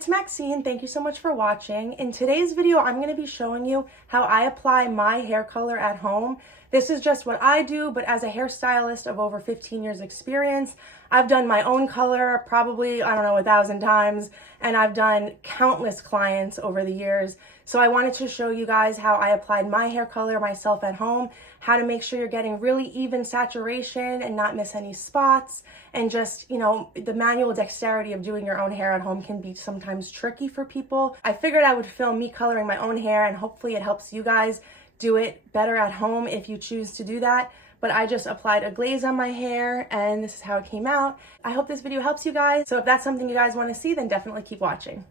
it's Maxine. Thank you so much for watching. In today's video, I'm going to be showing you how I apply my hair color at home. This is just what I do, but as a hairstylist of over 15 years experience, I've done my own color probably, I don't know, 1,000 times, and I've done countless clients over the years. So I wanted to show you guys how I applied my hair color myself at home, how to make sure you're getting really even saturation and not miss any spots, and just, you know, the manual dexterity of doing your own hair at home can be sometimes tricky for people. I figured I would film me coloring my own hair, and hopefully it helps you guys do it better at home if you choose to do that. But I just applied a glaze on my hair and this is how it came out. I hope this video helps you guys. So if that's something you guys want to see, then definitely keep watching.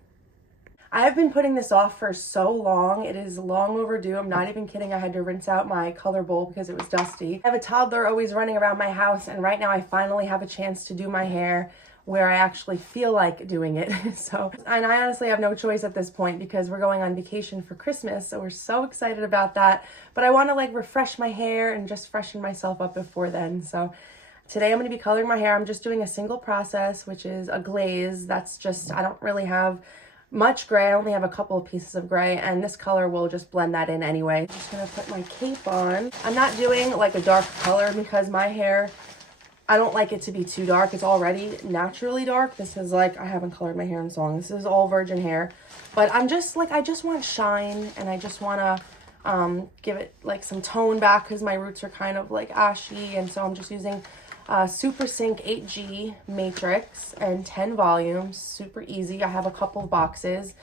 I have been putting this off for so long. It is long overdue. I'm not even kidding. I had to rinse out my color bowl because it was dusty. I have a toddler always running around my house, and right now I finally have a chance to do my hair where I actually feel like doing it. And I honestly have no choice at this point because we're going on vacation for Christmas, so we're so excited about that. But I want to like refresh my hair and just freshen myself up before then. So today I'm going to be coloring my hair. I'm just doing a single process, which is a glaze. That's just, I don't really have much gray. I only have a couple of pieces of gray, and this color will just blend that in anyway. I'm just going to put my cape on. I'm not doing like a dark color because my hair, I don't like it to be too dark. It's already naturally dark. This is like, I haven't colored my hair in so long. This is all virgin hair. But I'm just like, I just want shine, and I just want to give it like some tone back because my roots are kind of like ashy. And so I'm just using Super Sync 8G Matrix and 10 volumes. Super easy. I have a couple of boxes.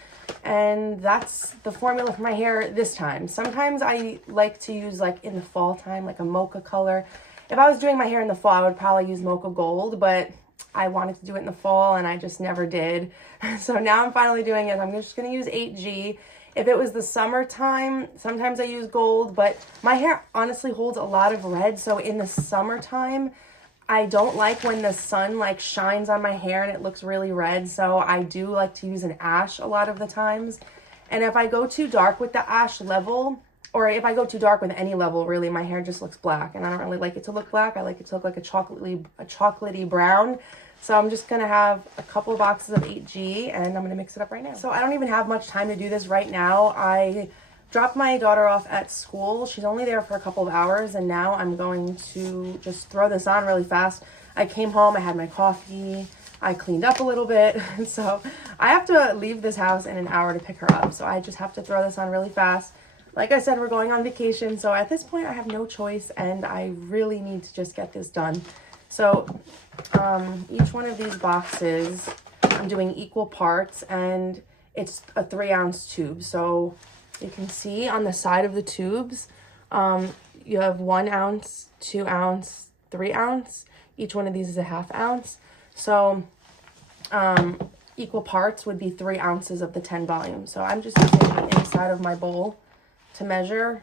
And that's the formula for my hair this time. Sometimes I like to use like in the fall time, like a mocha color. If I was doing my hair in the fall, I would probably use mocha gold, but I wanted to do it in the fall and I just never did. So now I'm finally doing it. I'm just going to use 8G. If it was the summertime, sometimes I use gold, but my hair honestly holds a lot of red. So in the summertime, I don't like when the sun like shines on my hair and it looks really red. So I do like to use an ash a lot of the times. And if I go too dark with the ash level, or if I go too dark with any level, really, my hair just looks black. And I don't really like it to look black. I like it to look like a chocolatey brown. So I'm just going to have a couple of boxes of 8G, and I'm going to mix it up right now. So I don't even have much time to do this right now. I dropped my daughter off at school. She's only there for a couple of hours, and now I'm going to just throw this on really fast. I came home, I had my coffee, I cleaned up a little bit. So I have to leave this house in an hour to pick her up. So I just have to throw this on really fast. Like I said, we're going on vacation, so at this point I have no choice, and I really need to just get this done. So each one of these boxes, I'm doing equal parts, and it's a 3-ounce tube. So you can see on the side of the tubes, you have 1 ounce, 2 ounce, 3 ounce. Each one of these is a 1/2 ounce. So equal parts would be 3 ounces of the 10 volume. So I'm just using the inside of my bowl to measure.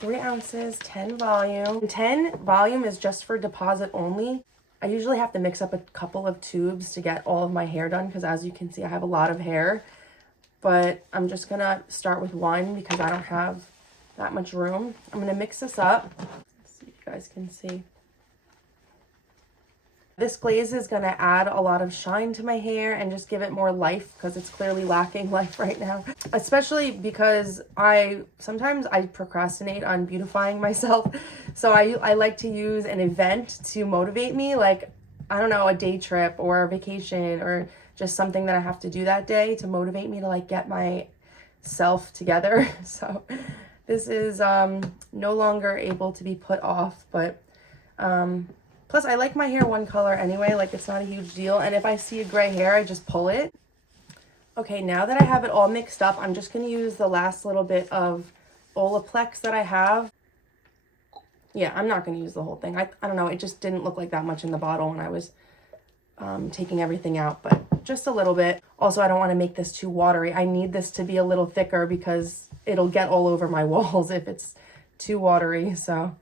Three ounces, 10 volume. 10 volume is just for deposit only. I usually have to mix up a couple of tubes to get all of my hair done because, as you can see, I have a lot of hair. But I'm just gonna start with one because I don't have that much room. I'm gonna mix this up. Let's see if you guys can see. This glaze is going to add a lot of shine to my hair and just give it more life because it's clearly lacking life right now. Especially because sometimes I procrastinate on beautifying myself. So I like to use an event to motivate me, like, I don't know, a day trip or a vacation or just something that I have to do that day to motivate me to like get myself together. So this is no longer able to be put off, but plus, I like my hair one color anyway, like it's not a huge deal. And if I see a gray hair, I just pull it. Okay, now that I have it all mixed up, I'm just going to use the last little bit of Olaplex that I have. Yeah, I'm not going to use the whole thing. I don't know, it just didn't look like that much in the bottle when I was taking everything out, but just a little bit. Also, I don't want to make this too watery. I need this to be a little thicker because it'll get all over my walls if it's too watery. So I'm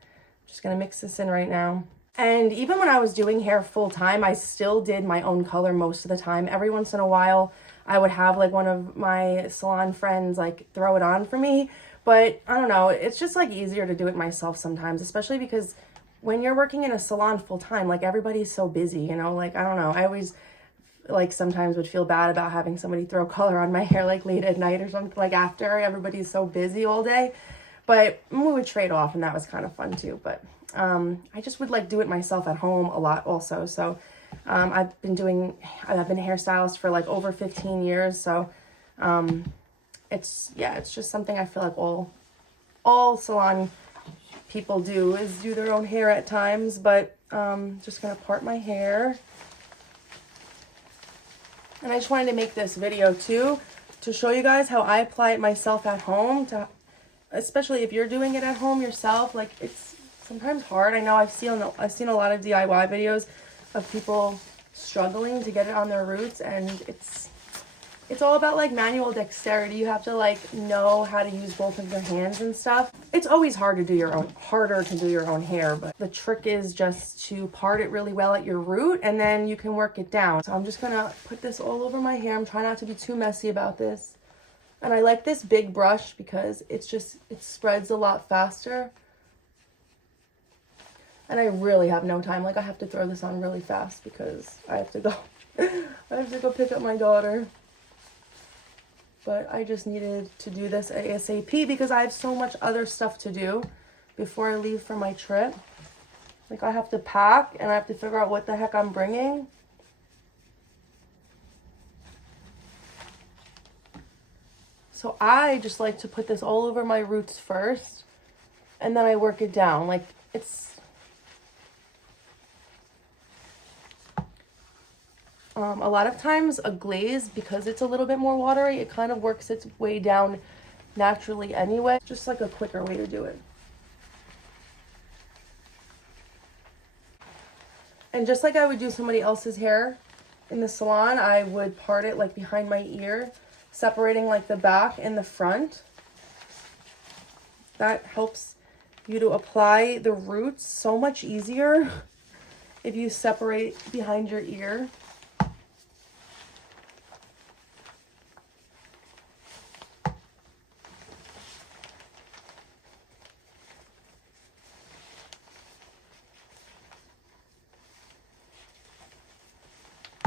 just going to mix this in right now. And even when I was doing hair full time, I still did my own color most of the time. Every once in a while, I would have like one of my salon friends like throw it on for me. But I don't know, it's just like easier to do it myself sometimes, especially because when you're working in a salon full time, like everybody's so busy, you know, like, I don't know. I always like sometimes would feel bad about having somebody throw color on my hair like late at night or something, like after everybody's so busy all day. But we would trade off, and that was kind of fun too. But I just would like do it myself at home a lot also. So I've been a hairstylist for like over 15 years. So it's just something I feel like all salon people do, is do their own hair at times. But just gonna part my hair. And I just wanted to make this video too to show you guys how I apply it myself at home, especially if you're doing it at home yourself. Like, it's sometimes hard. I know I've seen a lot of DIY videos of people struggling to get it on their roots, and it's all about like manual dexterity. You have to like know how to use both of your hands and stuff. It's always harder to do your own hair, but the trick is just to part it really well at your root, and then you can work it down. So I'm just gonna put this all over my hair. I'm trying not to be too messy about this. And I like this big brush because it spreads a lot faster. And I really have no time. Like, I have to throw this on really fast because I have to go pick up my daughter. But I just needed to do this ASAP because I have so much other stuff to do before I leave for my trip. Like, I have to pack, and I have to figure out what the heck I'm bringing. So I just like to put this all over my roots first, and then I work it down. Like, it's a lot of times a glaze, because it's a little bit more watery, it kind of works its way down naturally anyway. Just like a quicker way to do it. And just like I would do somebody else's hair in the salon, I would part it like behind my ear, separating like the back and the front. That helps you to apply the roots so much easier if you separate behind your ear.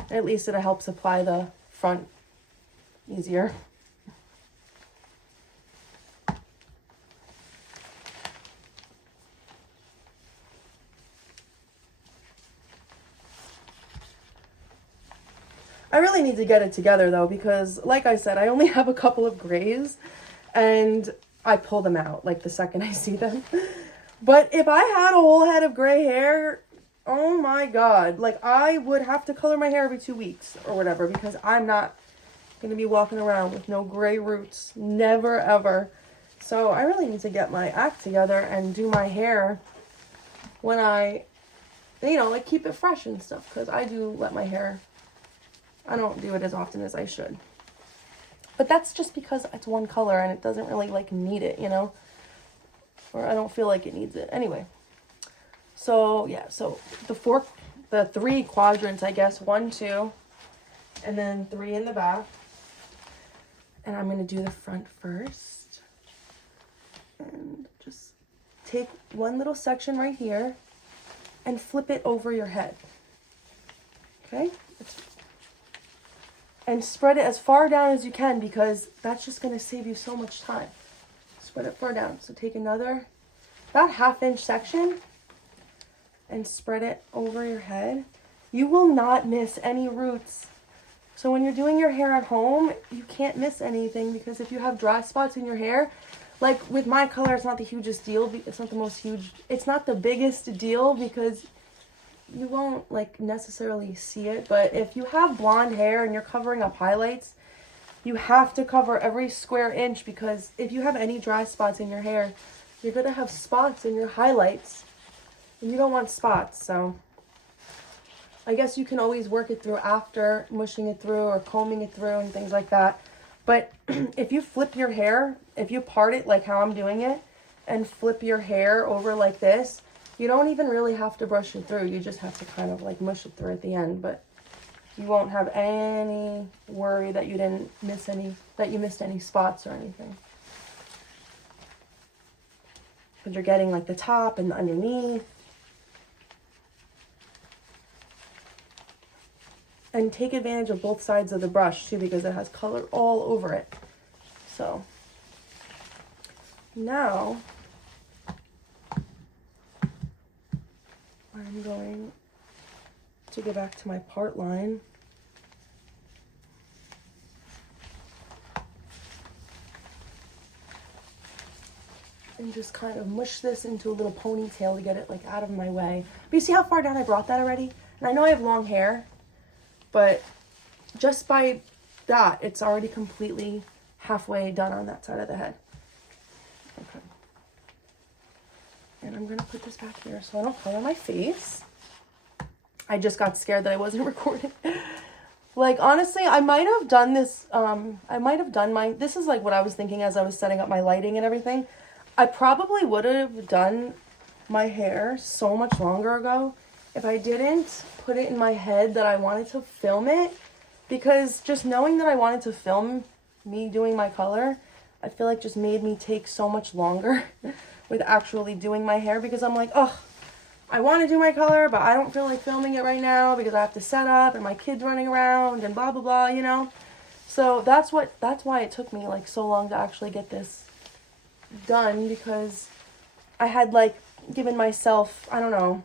At least it helps apply the front easier. I really need to get it together though, because like I said, I only have a couple of grays and I pull them out like the second I see them. But if I had a whole head of gray hair, oh my God, like I would have to color my hair every 2 weeks or whatever, because I'm not going to be walking around with no gray roots. Never, ever. So I really need to get my act together and do my hair when I, like keep it fresh and stuff, because I do let my hair, I don't do it as often as I should. But that's just because it's one color and it doesn't really like need it, or I don't feel like it needs it. Anyway. So yeah, so the 3 quadrants, I guess, 1, 2, and then 3 in the back. And I'm going to do the front first. And just take one little section right here and flip it over your head. Okay? And spread it as far down as you can, because that's just going to save you so much time. Spread it far down. So take another about 1/2 inch section and spread it over your head. You will not miss any roots. So when you're doing your hair at home, you can't miss anything, because if you have dry spots in your hair, like with my color, it's not the hugest deal. It's not the most huge, it's not the biggest deal, because you won't like necessarily see it. But if you have blonde hair and you're covering up highlights, you have to cover every square inch, because if you have any dry spots in your hair, you're going to have spots in your highlights. And you don't want spots, so I guess you can always work it through after mushing it through or combing it through and things like that. But if you flip your hair, if you part it like how I'm doing it and flip your hair over like this, you don't even really have to brush it through. You just have to kind of like mush it through at the end, but you won't have any worry that you missed any spots or anything. Because you're getting like the top and the underneath. and take advantage of both sides of the brush too, because it has color all over it. So now I'm going to go back to my part line. And just kind of mush this into a little ponytail to get it like out of my way. But you see how far down I brought that already? And I know I have long hair, but just by that, it's already completely halfway done on that side of the head. Okay. And I'm gonna put this back here so I don't color my face. I just got scared that I wasn't recording. Like, honestly, I might have done this, this is like what I was thinking as I was setting up my lighting and everything. I probably would have done my hair so much longer ago if I didn't put it in my head that I wanted to film it, because just knowing that I wanted to film me doing my color, I feel like just made me take so much longer with actually doing my hair, because I'm like, oh, I want to do my color, but I don't feel like filming it right now because I have to set up and my kid's running around and blah, blah, blah, you know? So that's why it took me like so long to actually get this done, because I had like given myself, I don't know,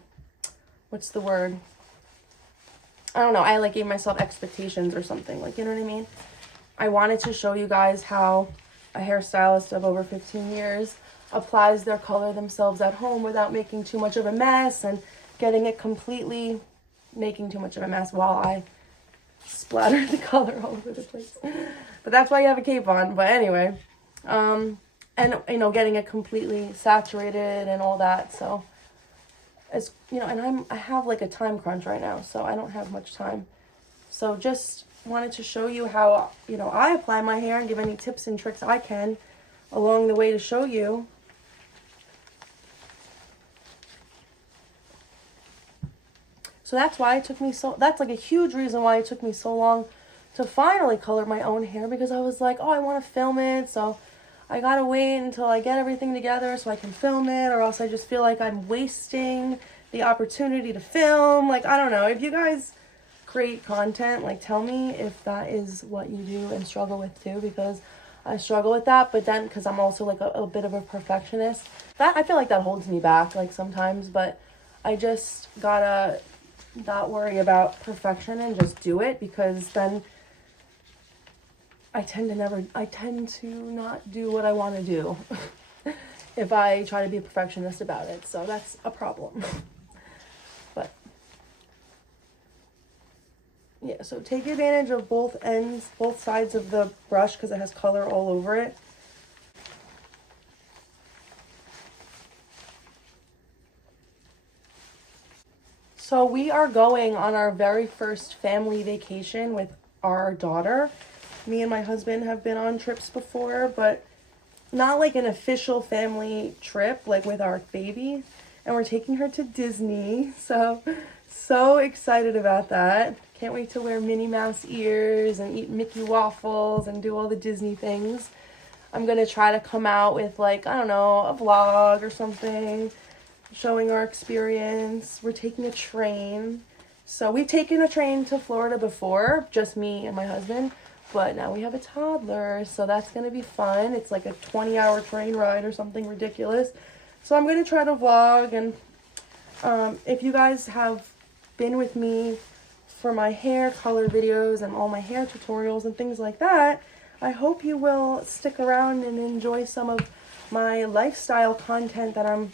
what's the word? I don't know. I like gave myself expectations or something, like, you know what I mean? I wanted to show you guys how a hairstylist of over 15 years applies their color themselves at home without making too much of a mess and getting it completely, making too much of a mess while I splatter the color all over the place. But that's why you have a cape on. But anyway, and, you know, getting it completely saturated and all that. So, as you know, and I have like a time crunch right now, so I don't have much time. So just wanted to show you how, you know, I apply my hair and give any tips and tricks I can along the way to show you. So that's why it took me that's like a huge reason why it took me so long to finally color my own hair, because I was like, oh, I want to film it, so I gotta wait until I get everything together so I can film it, or else I just feel like I'm wasting the opportunity to film. Like, I don't know. If you guys create content, like, tell me if that is what you do and struggle with too, because I struggle with that. But then, because I'm also like a bit of a perfectionist, that I feel like that holds me back like sometimes, but I just gotta not worry about perfection and just do it, because then I tend to not do what I want to do if I try to be a perfectionist about it. So that's a problem. But yeah, so take advantage of both ends, both sides of the brush, because it has color all over it. So we are going on our very first family vacation with our daughter. Me and my husband have been on trips before, but not like an official family trip, like with our baby. And we're taking her to Disney. So excited about that. Can't wait to wear Minnie Mouse ears and eat Mickey waffles and do all the Disney things. I'm going to try to come out with, like, I don't know, a vlog or something, showing our experience. We're taking a train. So we've taken a train to Florida before, just me and my husband. But now we have a toddler, so that's going to be fun. It's like a 20-hour train ride or something ridiculous. So I'm going to try to vlog, and if you guys have been with me for my hair color videos and all my hair tutorials and things like that, I hope you will stick around and enjoy some of my lifestyle content that I'm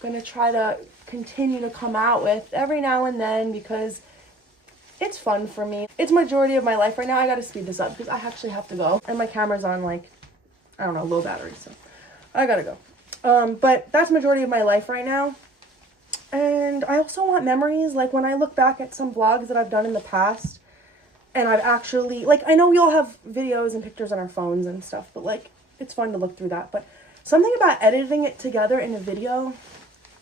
going to try to continue to come out with every now and then, because it's fun for me. It's majority of my life right now. I gotta speed this up because I actually have to go. And my camera's on, like, I don't know, low battery, so I gotta go. But that's majority of my life right now. And I also want memories. Like, when I look back at some vlogs that I've done in the past, and I've actually, like, I know we all have videos and pictures on our phones and stuff, but, like, it's fun to look through that. But something about editing it together in a video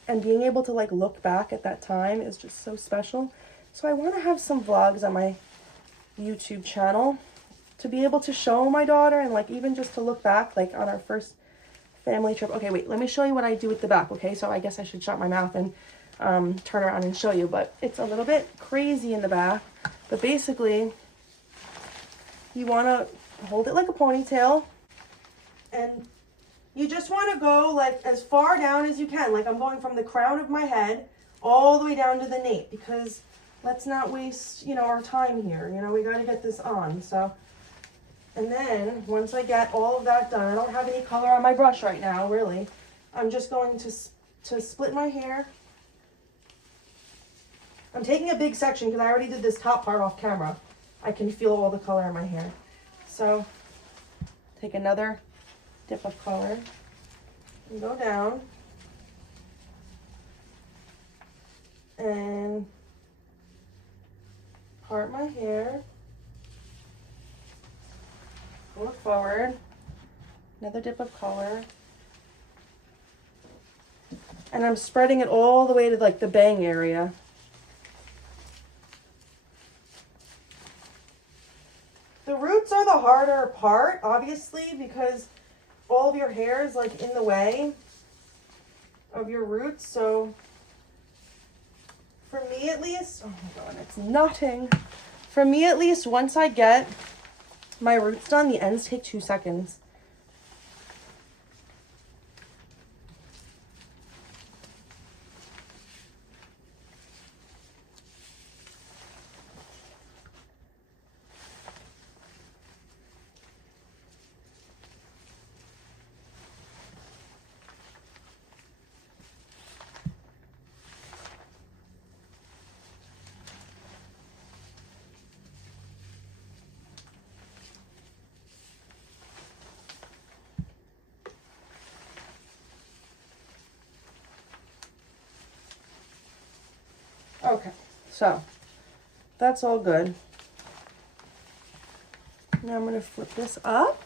and being able to, like, look back at that time is just so special. So I want to have some vlogs on my YouTube channel to be able to show my daughter, and, like, even just to look back, like, on our first family trip. Okay, wait, let me show you what I do with the back, okay? So I guess I should shut my mouth and turn around and show you, but it's a little bit crazy in the back. But basically, you want to hold it like a ponytail, and you just want to go like as far down as you can. Like I'm going from the crown of my head all the way down to the nape, because let's not waste, you know, our time here. You know, we got to get this on. So, and then once I get all of that done, I don't have any color on my brush right now, really. I'm just going to split my hair. I'm taking a big section because I already did this top part off camera. I can feel all the color in my hair. So take another dip of color and go down and part my hair, pull it forward, another dip of color, and I'm spreading it all the way to like the bang area. The roots are the harder part, obviously, because all of your hair is like in the way of your roots. So for me at least, oh my god, it's knotting. For me at least, once I get my roots done, the ends take 2 seconds. Okay, so that's all good. Now I'm going to flip this up.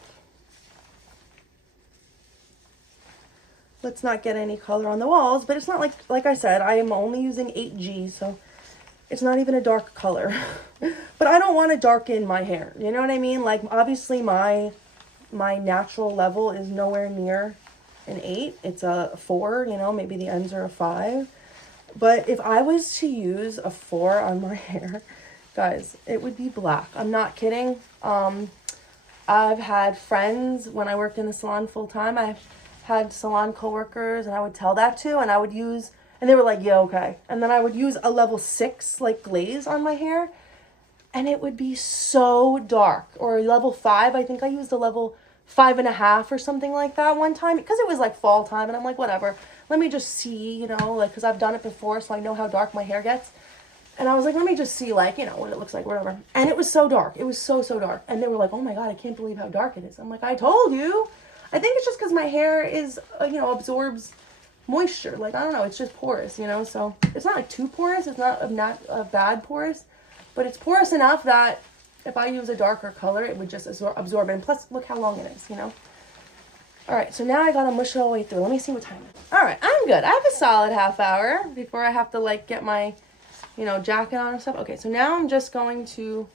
Let's not get any color on the walls, but it's not like I said, I am only using 8G, so it's not even a dark color. But I don't want to darken my hair, you know what I mean? Like, obviously my natural level is nowhere near an 8. It's a 4, you know, maybe the ends are a 5. But if I was to use a 4 on my hair, guys, it would be black. I'm not kidding. I've had friends when I worked in the salon full time. I've had salon coworkers, and I would tell that to, and I would use, and they were like, yeah, okay. And then I would use a level 6 like glaze on my hair, and it would be so dark. Or a level 5. I think I used a level 5.5 or something like that one time, because it was like fall time, and I'm like, whatever. Let me just see, you know, like, because I've done it before, so I know how dark my hair gets. And I was like, let me just see, like, you know, what it looks like, whatever. And it was so dark. It was so, so dark. And they were like, oh my God, I can't believe how dark it is. I'm like, I told you. I think it's just because my hair is, you know, absorbs moisture. Like, I don't know, it's just porous, you know. So it's not like too porous. It's not a bad porous. But it's porous enough that if I use a darker color, it would just absorb it. And plus, look how long it is, you know. All right, so now I gotta mush it all the way through. Let me see what time it is. All right, I'm good. I have a solid half hour before I have to, like, get my, you know, jacket on and stuff. Okay, so now I'm just going to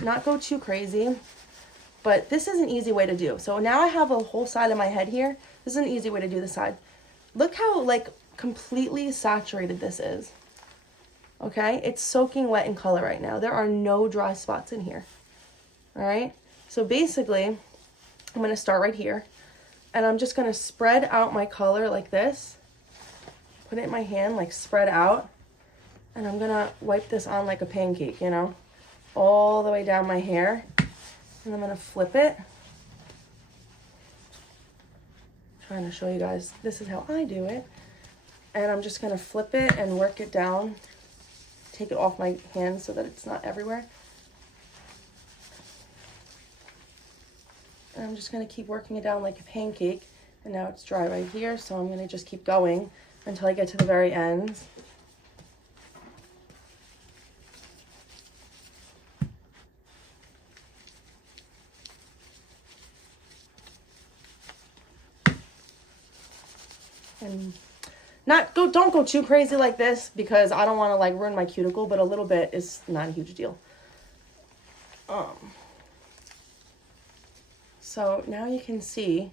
not go too crazy, but this is an easy way to do. So now I have a whole side of my head here. This is an easy way to do the side. Look how, like, completely saturated this is. Okay, it's soaking wet in color right now. There are no dry spots in here. All right, so basically, I'm gonna start right here. And I'm just going to spread out my color like this. Put it in my hand, like spread out. And I'm going to wipe this on like a pancake, you know, all the way down my hair. And I'm going to flip it. Trying to show you guys, this is how I do it. And I'm just going to flip it and work it down. Take it off my hands so that it's not everywhere. And I'm just going to keep working it down like a pancake. And now it's dry right here, so I'm going to just keep going until I get to the very end. And don't go too crazy like this, because I don't want to like ruin my cuticle, but a little bit is not a huge deal. So now you can see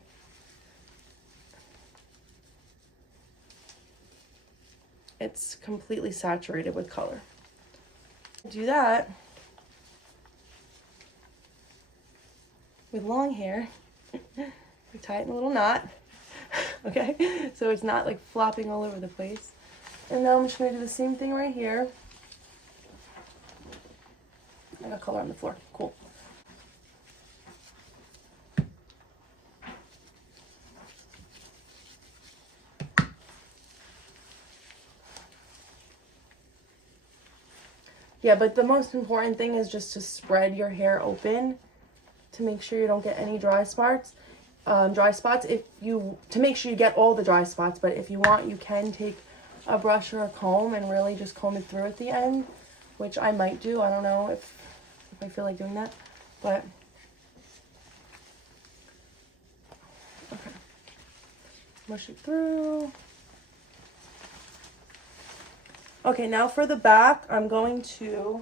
it's completely saturated with color. Do that, with long hair, we tie it in a little knot, okay? So it's not like flopping all over the place. And now I'm just gonna do the same thing right here. I got color on the floor, cool. Yeah, but the most important thing is just to spread your hair open to make sure you don't get any dry spots. To make sure you get all the dry spots, but if you want, you can take a brush or a comb and really just comb it through at the end, which I might do. I don't know if I feel like doing that, but okay. Mush it through. Okay, now for the back, I'm going to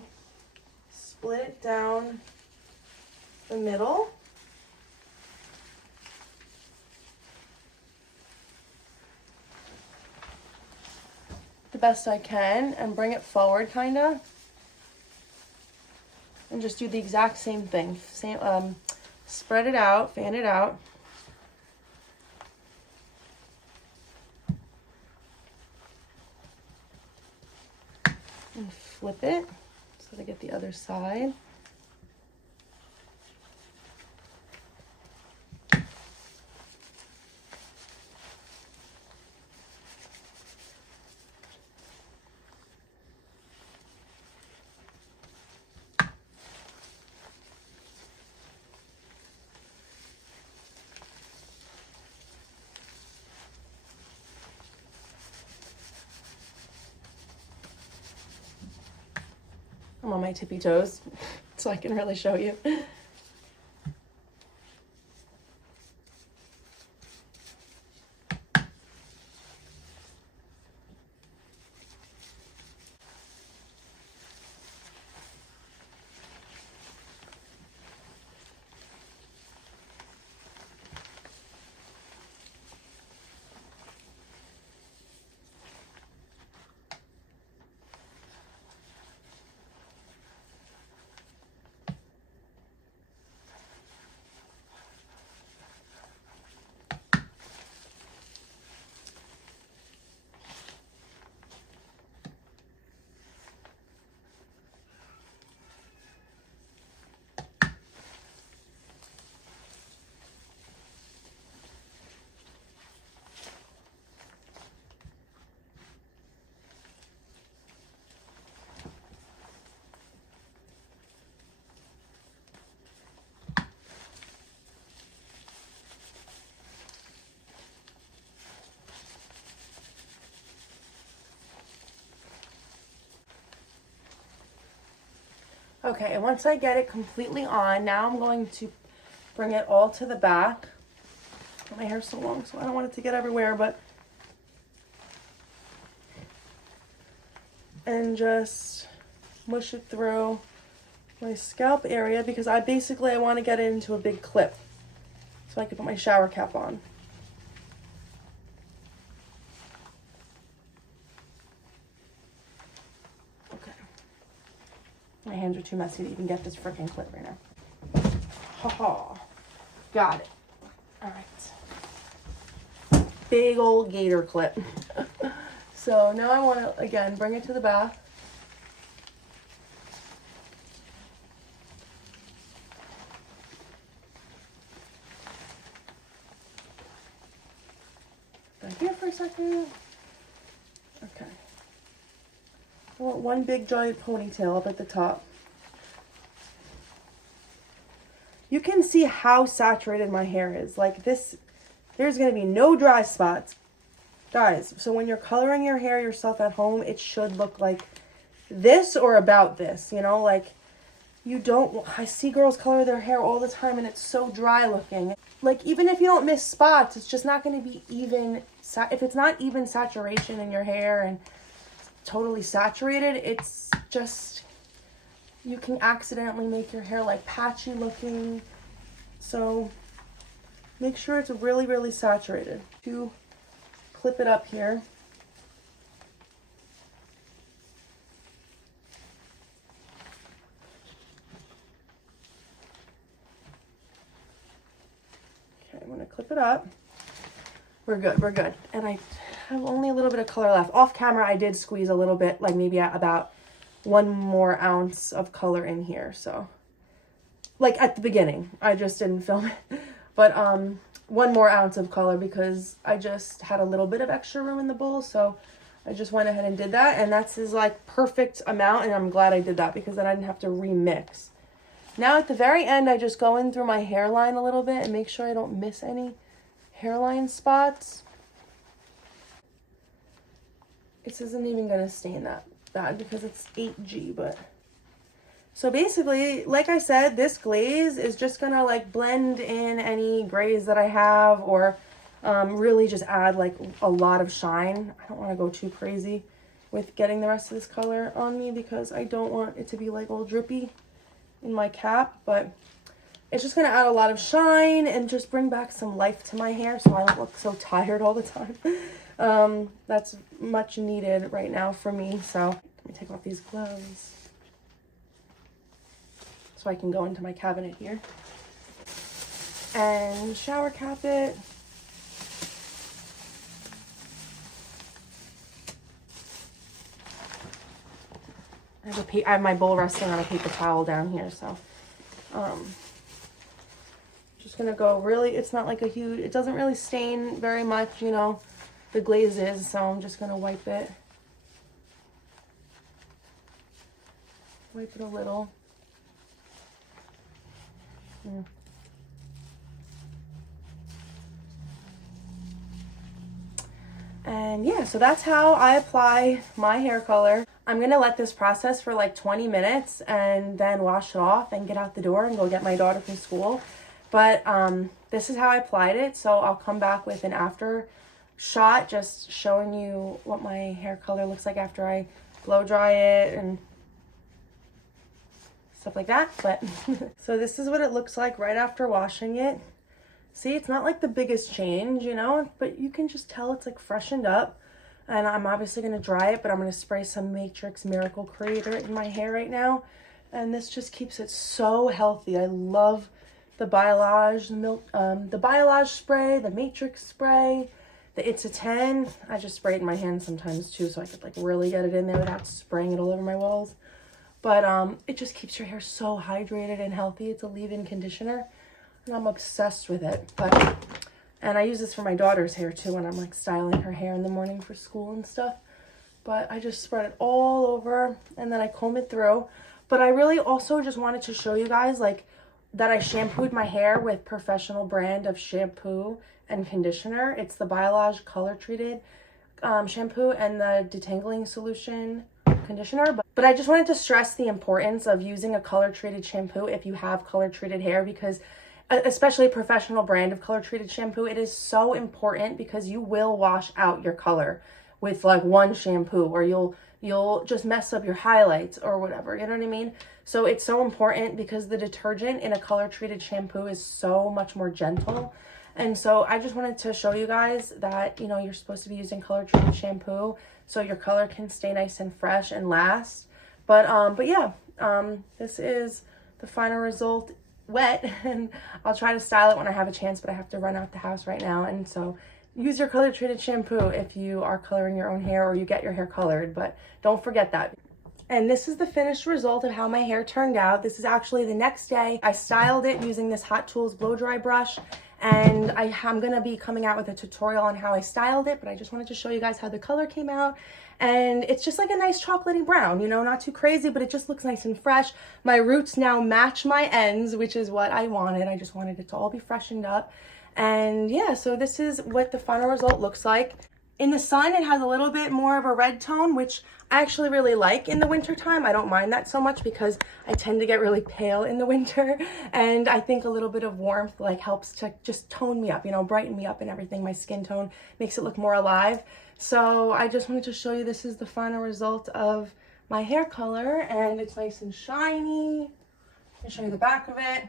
split it down the middle. The best I can and bring it forward kinda. And just do the exact same thing. Spread it out, fan it out. And flip it so that I get the other side. I'm on my tippy toes so I can really show you. Okay, and once I get it completely on, now I'm going to bring it all to the back. My hair's so long, so I don't want it to get everywhere, but and just mush it through my scalp area because I want to get it into a big clip so I can put my shower cap on. Okay. My hands are too messy to even get this freaking clip right now. Ha ha. Got it. All right. Big old gator clip. So now I want to, again, bring it to the back. Back here for a second. Okay. I want one big giant ponytail up at the top. You can see how saturated my hair is. Like this, there's going to be no dry spots. Guys, so when you're coloring your hair yourself at home, it should look like this or about this, you know, like I see girls color their hair all the time and it's so dry looking. Like even if you don't miss spots, it's just not going to be even, if it's not even saturation in your hair and totally saturated, it's just, you can accidentally make your hair like patchy looking. So make sure it's really, really saturated. To clip it up here. it up. We're good, we're good. And I have only a little bit of color left. Off camera, I did squeeze a little bit, like maybe about 1 more ounce of color in here. So, like at the beginning, I just didn't film it. But 1 more ounce of color because I just had a little bit of extra room in the bowl. So I just went ahead and did that. And that's his like perfect amount. And I'm glad I did that because then I didn't have to remix. Now at the very end, I just go in through my hairline a little bit and make sure I don't miss any hairline spots. This isn't even going to stain that bad because it's 8G, but... So basically, like I said, this glaze is just going to like blend in any grays that I have or really just add like a lot of shine. I don't want to go too crazy with getting the rest of this color on me because I don't want it to be like all drippy in my cap, but it's just going to add a lot of shine and just bring back some life to my hair so I don't look so tired all the time. That's much needed right now for me. So let me take off these gloves so I can go into my cabinet here and shower cap it. I have my bowl resting on a paper towel down here, so just gonna go really, it's not like a huge, it doesn't really stain very much, you know, the glaze is, so I'm just gonna wipe it a little. And yeah, so that's how I apply my hair color. I'm gonna let this process for like 20 minutes and then wash it off and get out the door and go get my daughter from school. But this is how I applied it. So I'll come back with an after shot just showing you what my hair color looks like after I blow dry it and stuff like that. But so this is what it looks like right after washing it. See, it's not like the biggest change, you know, but you can just tell it's like freshened up. And I'm obviously going to dry it, but I'm going to spray some Matrix Miracle Creator in my hair right now. And this just keeps it so healthy. I love the Biolage the Biolage spray, the Matrix spray, the It's a 10. I just spray it in my hand sometimes too, so I could like really get it in there without spraying it all over my walls. But it just keeps your hair so hydrated and healthy. It's a leave-in conditioner. And I'm obsessed with it. And I use this for my daughter's hair too when I'm like styling her hair in the morning for school and stuff. But I just spread it all over and then I comb it through. But I really also just wanted to show you guys like that I shampooed my hair with Professional brand of shampoo and conditioner. It's the Biolage color treated shampoo and the detangling solution conditioner. But I just wanted to stress the importance of using a color treated shampoo if you have color treated hair, because especially Professional brand of color treated shampoo, it is so important because you will wash out your color with like one shampoo, or you'll just mess up your highlights or whatever, you know what I mean? So it's so important because the detergent in a color treated shampoo is so much more gentle. And so I just wanted to show you guys that, you know, you're supposed to be using color treated shampoo so your color can stay nice and fresh and last. But yeah, this is the final result. Wet, and I'll try to style it when I have a chance, but I have to run out the house right now. And so use your color treated shampoo if you are coloring your own hair or you get your hair colored, but don't forget that. And this is the finished result of how my hair turned out. This is actually the next day. I styled it using this Hot Tools blow dry brush, and I'm gonna be coming out with a tutorial on how I styled it, but I just wanted to show you guys how the color came out. And it's just like a nice chocolatey brown, you know, not too crazy, but it just looks nice and fresh. My roots now match my ends, which is what I wanted. I just wanted it to all be freshened up. And yeah, so this is what the final result looks like. In the sun, it has a little bit more of a red tone, which I actually really like in the winter time. I don't mind that so much because I tend to get really pale in the winter. And I think a little bit of warmth like helps to just tone me up, you know, brighten me up and everything. My skin tone makes it look more alive. So I just wanted to show you this is the final result of my hair color, and it's nice and shiny. I'll show you the back of it.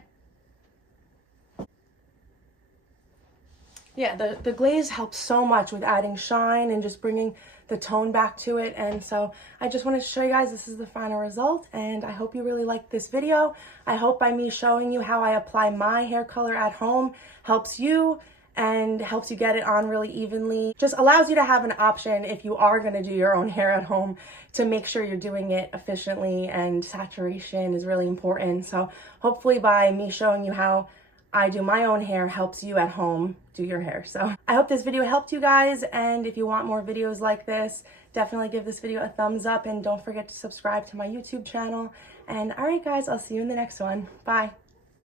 Yeah, the glaze helps so much with adding shine and just bringing the tone back to it. And so I just wanted to show you guys this is the final result, and I hope you really liked this video. I hope by me showing you how I apply my hair color at home helps you. and helps you get it on really evenly. Just allows you to have an option if you are going to do your own hair at home to make sure you're doing it efficiently, and saturation is really important. So hopefully by me showing you how I do my own hair helps you at home do your hair. So I hope this video helped you guys, and if you want more videos like this, definitely give this video a thumbs up and don't forget to subscribe to my YouTube channel. And all right guys, I'll see you in the next one. Bye.